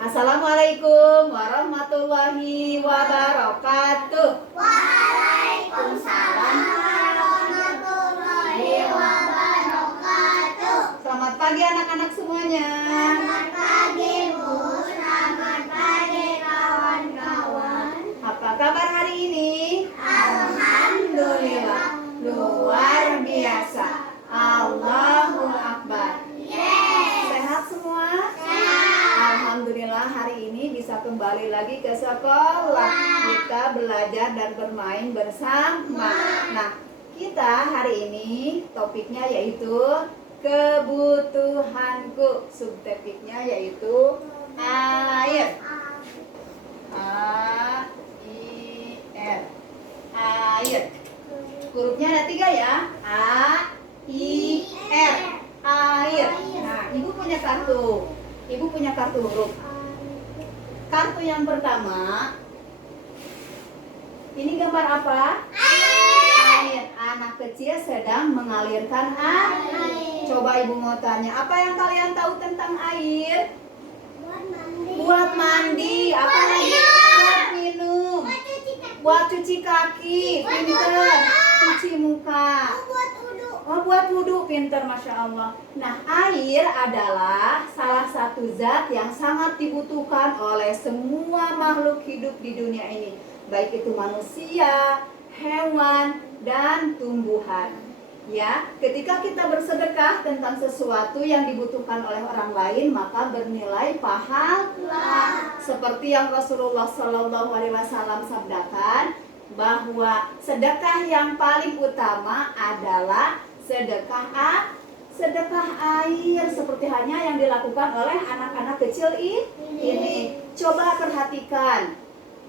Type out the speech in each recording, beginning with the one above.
Assalamualaikum warahmatullahi wabarakatuh. Waalaikumsalam warahmatullahi wabarakatuh. Selamat pagi anak-anak semuanya. Selamat pagi Bu, selamat pagi kawan-kawan. Apa kabar hari ini? Alhamdulillah, Luar biasa. Allahu Akbar. Sehat semua? Alhamdulillah hari ini bisa kembali lagi ke sekolah. Kita belajar dan bermain bersama. Nah, kita hari ini topiknya yaitu kebutuhanku. Subtopiknya yaitu air. A-I-R. Air. Hurufnya ada 3 ya. A-I-R. Air. Nah, ibu punya kartu. Ibu punya kartu huruf. Kartu yang pertama, ini gambar apa? Air. Anak kecil sedang mengalirkan air. Coba ibu mau tanya, apa yang kalian tahu tentang air? Buat mandi. Apa lagi? Buat minum. Buat cuci kaki. Pinter. Cuci muka. Oh, buat wudhu, pinter, Masya Allah. Nah, air adalah salah satu zat yang sangat dibutuhkan oleh semua makhluk hidup di dunia ini, baik itu manusia, hewan, dan tumbuhan. Ya, ketika kita bersedekah tentang sesuatu yang dibutuhkan oleh orang lain, maka bernilai pahala. Seperti yang Rasulullah SAW sabdakan, bahwa sedekah yang paling utama adalah sedekah air, seperti hanya yang dilakukan oleh anak-anak kecil ini. Coba perhatikan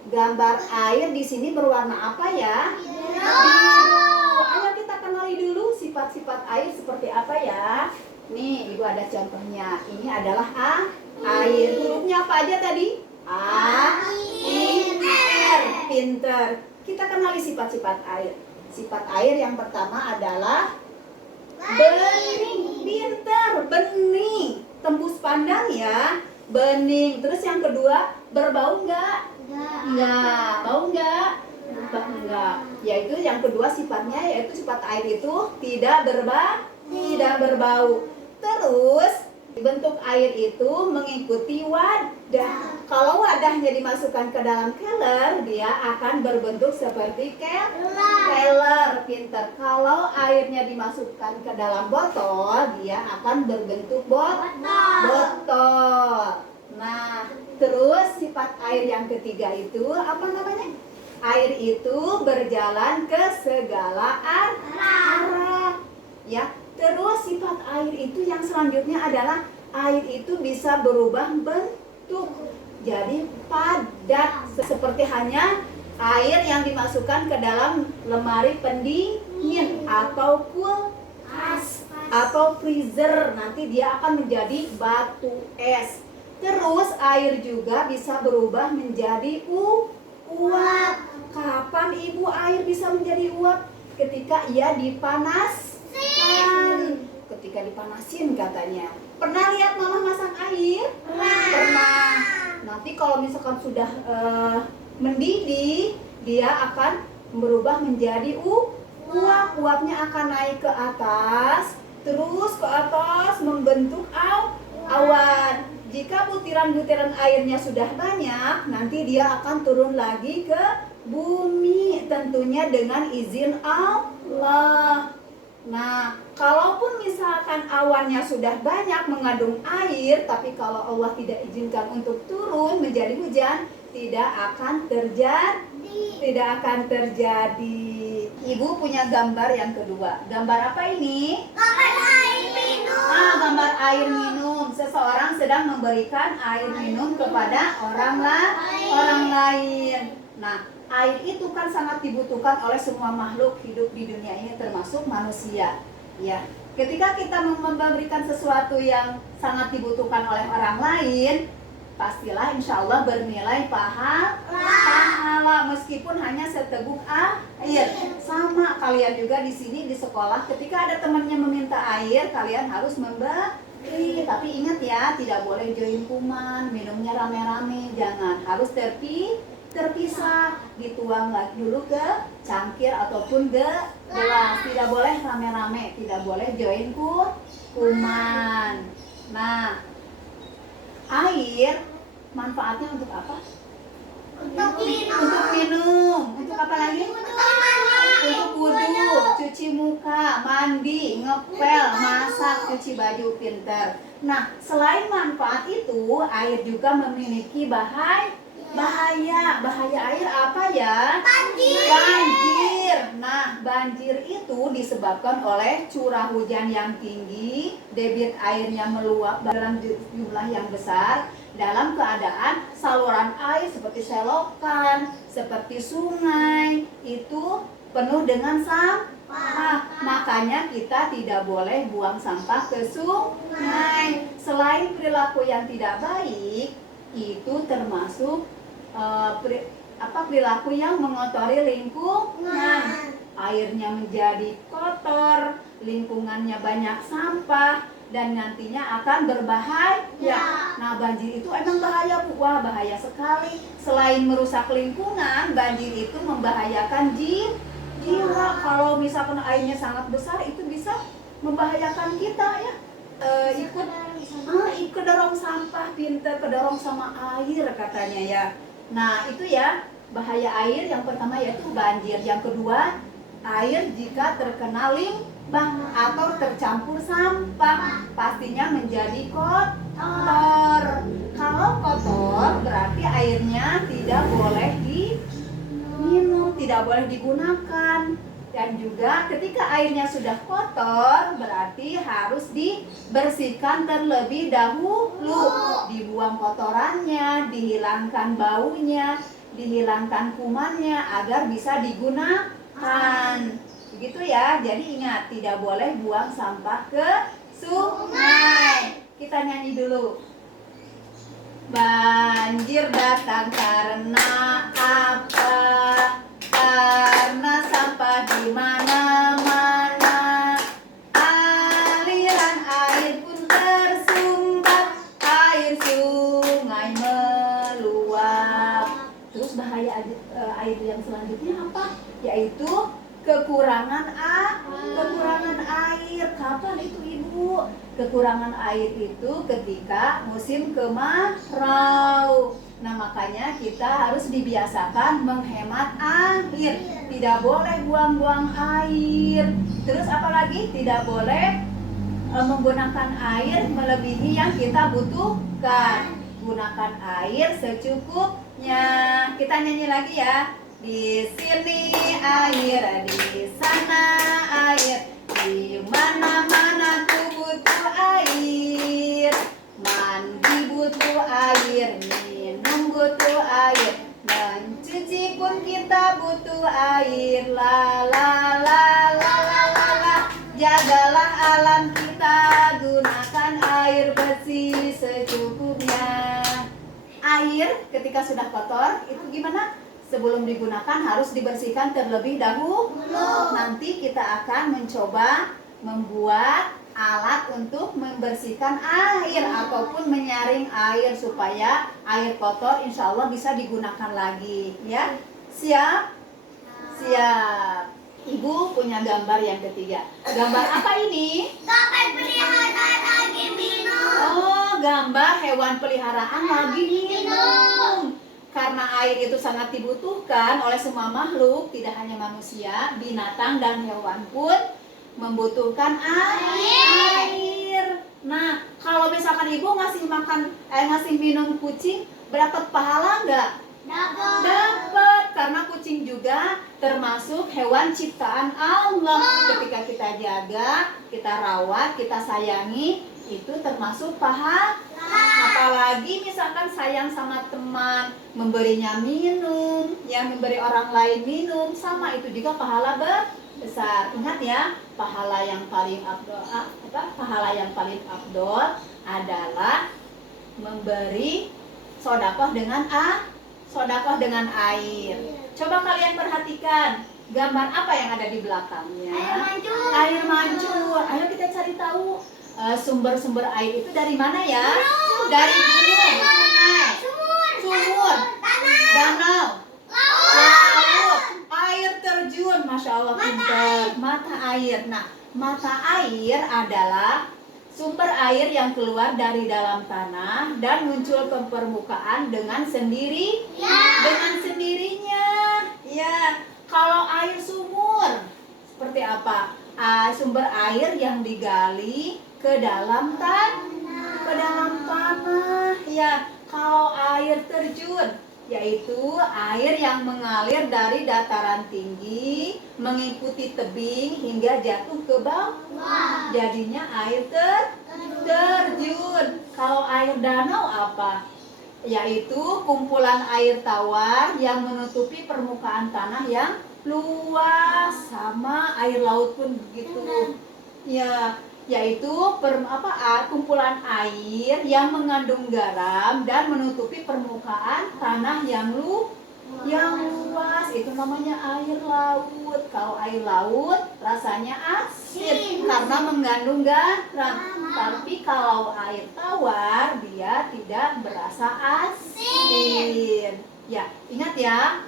gambar air di sini berwarna apa ya? Biru. Ayo kita kenali dulu sifat-sifat air seperti apa ya. Nih, ibu ada contohnya. Ini adalah air. Hurufnya apa aja tadi? A, I, R. Pinter. Kita kenali sifat-sifat air. Sifat air yang pertama adalah bening. Pinter, bening, tembus pandang ya, bening. Terus yang kedua, berbau enggak? Enggak. Bau enggak? Enggak. Yaitu yang kedua sifatnya, yaitu sifat air itu tidak berbau. Terus bentuk air itu mengikuti wadah. Kalau wadahnya dimasukkan ke dalam keler, dia akan berbentuk seperti keler. Pinter. Kalau airnya dimasukkan ke dalam botol, dia akan berbentuk botol. Nah, terus sifat air yang ketiga itu apa namanya? Air itu berjalan ke segala arah. Ya. Terus sifat air itu yang selanjutnya adalah air itu bisa berubah bentuk. Jadi padat, seperti hanya air yang dimasukkan ke dalam lemari pendingin atau kulkas atau freezer. Nanti dia akan menjadi batu es. Terus air juga bisa berubah menjadi uap. Kapan ibu air bisa menjadi uap? Ketika ia dipanasin. Ketika dipanasin katanya. Pernah lihat mama masak air? Pernah. Nanti kalau misalkan sudah mendidih, dia akan berubah menjadi uap. Uapnya akan naik ke atas, terus ke atas membentuk awan. Jika butiran-butiran airnya sudah banyak, nanti dia akan turun lagi ke bumi, tentunya dengan izin Allah. Nah, kalaupun misalkan awannya sudah banyak mengandung air, tapi kalau Allah tidak izinkan untuk turun menjadi hujan, tidak akan terjadi. Ibu punya gambar yang kedua. Gambar apa ini? Gambar air minum. Gambar air minum. Seseorang sedang memberikan air minum kepada orang lain. Nah, air itu kan sangat dibutuhkan oleh semua makhluk hidup di dunia ini, termasuk manusia. Ya, ketika kita memberikan sesuatu yang sangat dibutuhkan oleh orang lain, pastilah insya Allah bernilai pahala meskipun hanya seteguk air. Sama kalian juga di sini di sekolah, ketika ada temannya meminta air, kalian harus Tapi ingat ya, tidak boleh join kuman, minumnya rame-rame, jangan, harus terpisah, dituang lagi dulu ke cangkir ataupun ke gelas, tidak boleh rame-rame, tidak boleh join kuman. Nah, air manfaatnya untuk apa? Untuk minum. Untuk minum, untuk apa lagi? Untuk mandi. Untuk wudhu, cuci muka, mandi, ngepel, masak, cuci baju, pinter. Nah, selain manfaat itu, air juga memiliki bahaya. Bahaya air apa ya? Banjir. Nah, banjir itu disebabkan oleh curah hujan yang tinggi, debit airnya meluap dalam jumlah yang besar, dalam keadaan saluran air seperti selokan, seperti sungai itu penuh dengan sampah. Makanya kita tidak boleh buang sampah ke sungai. Selain perilaku yang tidak baik, itu termasuk perilaku yang mengotori lingkungan. Airnya menjadi kotor, lingkungannya banyak sampah, dan nantinya akan berbahaya. Nah, banjir itu emang bahaya, Bu. Wah, bahaya sekali. Selain merusak lingkungan, banjir itu membahayakan jiwa. Kalau misalkan airnya sangat besar, itu bisa membahayakan kita ya. Ikut dorong sampah, pinter kedorong sama air katanya ya. Nah, itu ya bahaya air. Yang pertama yaitu banjir. Yang kedua, air jika terkena limbah atau tercampur sampah pastinya menjadi kotor. Kalau kotor berarti airnya tidak boleh diminum, tidak boleh digunakan. Dan juga ketika airnya sudah kotor berarti harus dibersihkan terlebih dahulu, dibuang kotorannya, dihilangkan baunya, dihilangkan kumannya agar bisa digunakan. Begitu ya. Jadi ingat, tidak boleh buang sampah ke sungai. Kita nyanyi dulu. Banjir datang karena apa? Karena sampah di mana-mana. Aliran air pun tersumbat, air sungai meluap. Terus bahaya air yang selanjutnya apa? Yaitu kekurangan air. Kapan itu, Ibu? Kekurangan air itu ketika musim kemarau. Nah, makanya kita harus dibiasakan menghemat air. Tidak boleh buang-buang air. Terus apalagi? Tidak boleh menggunakan air melebihi yang kita butuhkan. Gunakan air secukupnya. Kita nyanyi lagi ya. Di sini air, di sana air, di mana-mana ku butuh air. Mandi butuh air, minum butuh air, mencuci pun kita butuh air. La la la la la la la. Jagalah alam kita, gunakan air bersih secukupnya. Air ketika sudah kotor itu gimana? Sebelum digunakan harus dibersihkan terlebih dahulu. Nanti kita akan mencoba membuat alat untuk membersihkan air ataupun menyaring air supaya air kotor insya Allah bisa digunakan lagi ya. Siap? Siap. Ibu punya gambar yang ketiga. Gambar apa ini? Gambar peliharaan lagi minum. Oh, gambar hewan peliharaan lagi minum. Karena air itu sangat dibutuhkan oleh semua makhluk, tidak hanya manusia, binatang dan hewan pun membutuhkan air. Nah, kalau misalkan ibu ngasih minum kucing, dapat pahala nggak? Dapat, karena kucing juga termasuk hewan ciptaan Allah. Ketika kita jaga, kita rawat, kita sayangi, itu termasuk pahala. Apalagi misalkan sayang sama teman, memberinya minum, yang memberi orang lain minum, sama itu juga pahala besar. Ingat ya, pahala yang paling afdol adalah memberi sedekah dengan air. Coba kalian perhatikan gambar apa yang ada di belakangnya. Air mancur. Air mancur. Ayo kita cari tahu sumber-sumber air itu dari mana ya? Dari gunung, sungai, sumur, danau, laut, air terjun. Masya Allah, pintar. Mata air. Nah, mata air adalah sumber air yang keluar dari dalam tanah dan muncul ke permukaan dengan dengan sendirinya. Ya, kalau air sumur seperti apa? Sumber air yang digali ke dalam tanah. Ya, kalau air terjun yaitu air yang mengalir dari dataran tinggi mengikuti tebing hingga jatuh ke bawah. Jadinya air terjun. Kalau air danau apa? Yaitu kumpulan air tawar yang menutupi permukaan tanah yang luas. Sama air laut pun begitu. Ya, yaitu kumpulan air yang mengandung garam dan menutupi permukaan tanah yang luas. Itu namanya air laut. Kalau air laut rasanya asin karena mengandung garam. Tapi kalau air tawar dia tidak berasa asin. Ya, ingat ya,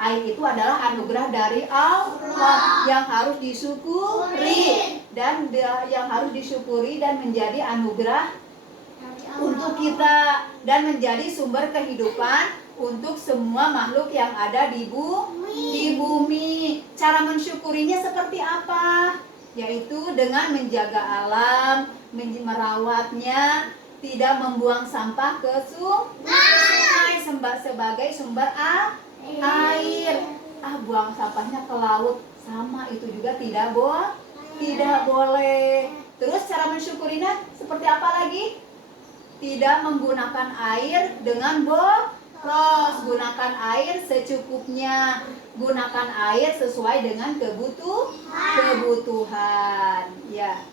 air itu adalah anugerah dari Allah yang harus disyukuri dan yang harus disyukuri dan menjadi anugerah untuk kita dan menjadi sumber kehidupan untuk semua makhluk yang ada di bumi. Cara mensyukurinya seperti apa? Yaitu dengan menjaga alam, merawatnya, tidak membuang sampah ke sungai sebagai sumber air. Buang sampahnya ke laut, sama itu juga tidak boleh. Terus cara mensyukurinya seperti apa lagi? Tidak menggunakan air dengan boros. Gunakan air secukupnya. Gunakan air sesuai dengan kebutuhan. Ya.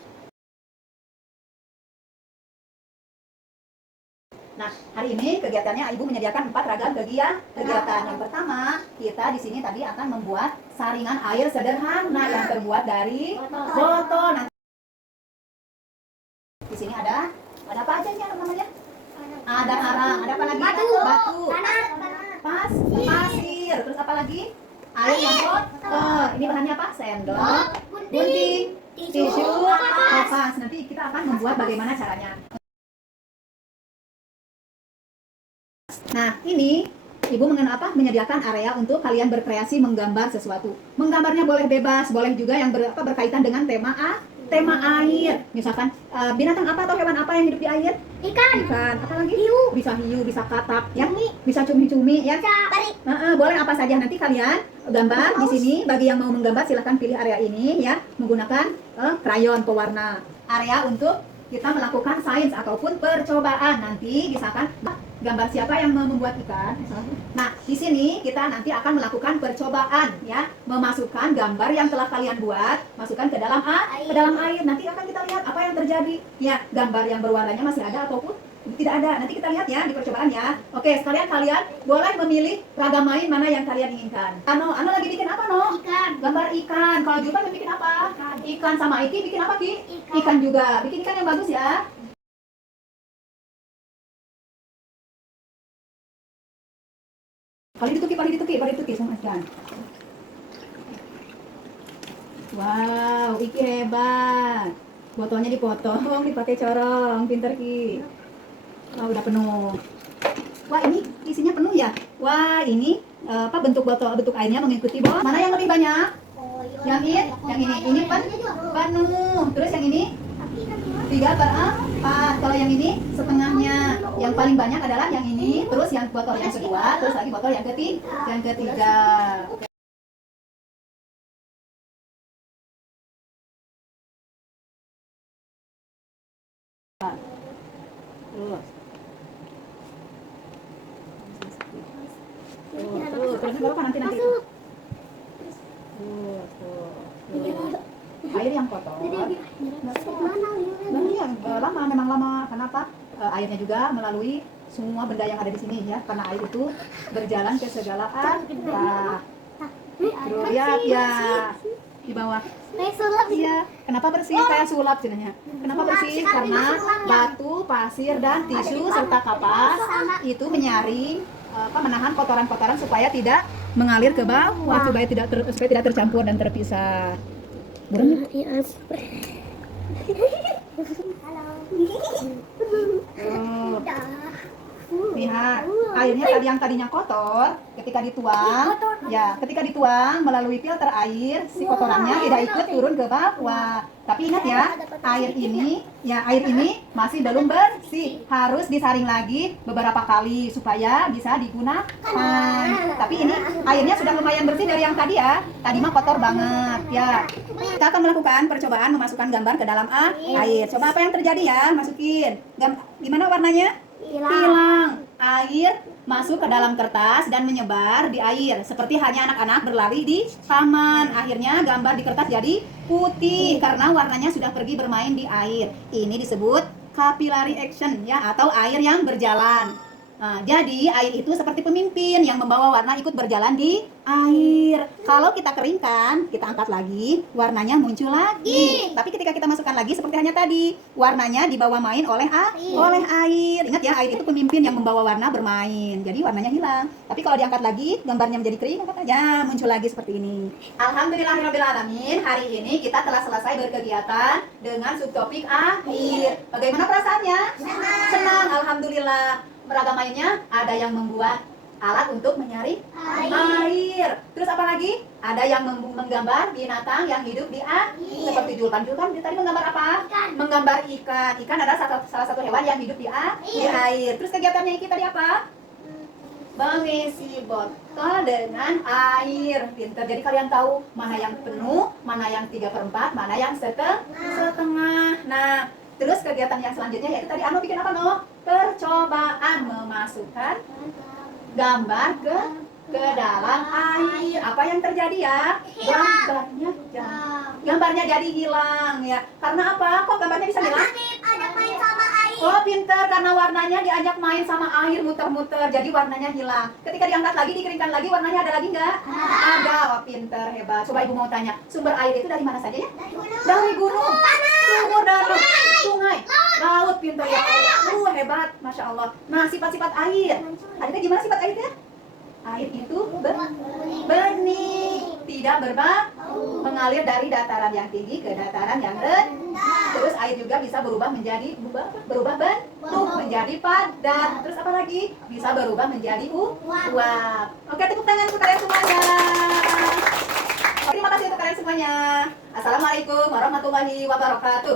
Nah, hari ini kegiatannya Ibu menyediakan 4 ragam kegiatan. Yang pertama, kita di sini tadi akan membuat saringan air sederhana yang terbuat dari botol. Nanti di sini ada apa aja nih namanya? Ada arang, ada apa lagi? Batu, pasir, terus apa lagi? Air yang kotor. Ini bahannya apa? Sendok, gunting, tisu, kapas. Nanti kita akan membuat bagaimana caranya. Nah, ini Ibu menyediakan area untuk kalian berkreasi menggambar sesuatu. Menggambarnya boleh bebas, boleh juga yang berkaitan dengan tema air. Misalkan binatang apa atau hewan apa yang hidup di air? Ikan. Apa lagi? Hiu. Bisa hiu, bisa katak, ya. Bisa cumi-cumi, ya. Boleh apa saja. Nanti kalian gambar di sini. Bagi yang mau menggambar silahkan pilih area ini, ya, menggunakan krayon pewarna. Area untuk kita melakukan sains ataupun percobaan. Nanti misalkan gambar siapa yang membuat ikan. Nah, di sini kita nanti akan melakukan percobaan, ya, memasukkan gambar yang telah kalian buat, masukkan ke dalam air. Nanti akan kita lihat apa yang terjadi. Ya, gambar yang berwarnanya masih ada ataupun tidak ada. Nanti kita lihat ya di percobaan ya. Oke, sekalian kalian boleh memilih ragam main mana yang kalian inginkan. Ano lagi bikin apa, No? Ikan. Gambar ikan. Kalau Jupan bikin apa? Ikan. Sama Iki bikin apa, Ki? Ikan juga. Bikin ikan yang bagus ya. Paling dituki sama ikan. Wow, Iki hebat. Botolnya dipotong, dipakai corong, pinter Ki. Udah penuh. Wah, ini isinya penuh ya. Wah, ini bentuk airnya mengikuti bawah. Mana yang lebih banyak? Yang ini penuh. Terus yang ini 3/4. Kalau yang ini setengahnya. Yang paling banyak adalah yang ini. Terus yang botol yang kedua. Terus lagi botol yang ketiga. Terus berapa nanti? Air yang kotor. Memang lama. Kenapa? Airnya juga melalui semua benda yang ada di sini, ya. Karena air itu berjalan ke segala arah. Terus ya di bawah. Kayak sulap. Iya. Kenapa bersih? Kayak sulap cenanya. Kenapa bersih? Karena batu, pasir, dan tisu serta kapas itu menyaring menahan kotoran-kotoran supaya tidak mengalir ke bawah, supaya tidak tercampur dan terpisah. Burung lihat, airnya yang tadinya kotor, ketika dituang melalui filter air, si kotorannya tidak ikut turun ke bawah. Tapi ingat ya, air ini masih belum bersih, harus disaring lagi beberapa kali supaya bisa digunakan. Tapi ini airnya sudah lumayan bersih dari yang tadi ya. Tadi mah kotor banget ya. Kita akan melakukan percobaan memasukkan gambar ke dalam air. Coba apa yang terjadi ya? Masukin. Gimana warnanya? Hilang. Air masuk ke dalam kertas dan menyebar di air seperti hanya anak-anak berlari di taman. Akhirnya gambar di kertas jadi putih karena warnanya sudah pergi bermain di air. Ini disebut capillary action ya, atau air yang berjalan. Nah, jadi air itu seperti pemimpin yang membawa warna ikut berjalan di air. Kalau kita keringkan, kita angkat lagi, warnanya muncul lagi. Tapi ketika kita masukkan lagi seperti hanya tadi, warnanya dibawa main oleh air. Ingat ya, air itu pemimpin yang membawa warna bermain. Jadi warnanya hilang. Tapi kalau diangkat lagi, gambarnya menjadi kering, angkat aja, muncul lagi seperti ini. Alhamdulillahirrabbilalamin, hari ini kita telah selesai berkegiatan dengan subtopik air. Bagaimana perasaannya? Senang, alhamdulillah. Beragam mainnya, ada yang membuat alat untuk menyaring air. Terus apa lagi? Ada yang menggambar binatang yang hidup di air. Seperti Julpan tadi menggambar apa? Menggambar ikan. Ikan adalah salah satu hewan yang hidup di air. Terus kegiatannya Iki tadi apa? Mengisi botol dengan air. Pinter. Jadi kalian tahu mana yang penuh, mana yang 3/4, mana yang setengah. Nah, terus kegiatan yang selanjutnya yaitu tadi Ano bikin apa, No? Percobaan memasukkan gambar ke dalam air. Apa yang terjadi ya? Gambarnya jadi hilang ya. Karena apa? Kok gambarnya bisa hilang? Ada main sama air. Oh, pinter, karena warnanya diajak main sama air, muter-muter, jadi warnanya hilang. Ketika diangkat lagi, dikeringkan lagi, warnanya ada lagi nggak? Ada. Wah, pinter, hebat. Coba Ibu mau tanya, sumber air itu dari mana saja ya? Dari gunung, sumur, danau, sungai, laut, pinter ya. Hebat, Masya Allah. Nah, sifat-sifat air. Adiknya gimana sifat airnya? Air itu bening, tidak berbau, mengalir dari dataran yang tinggi ke dataran yang rendah. Terus air juga bisa berubah bentuk menjadi padat. Terus apa lagi? Bisa berubah menjadi uap. Oke, tepuk tangan untuk kalian semuanya. Terima kasih untuk kalian semuanya. Assalamualaikum warahmatullahi wabarakatuh.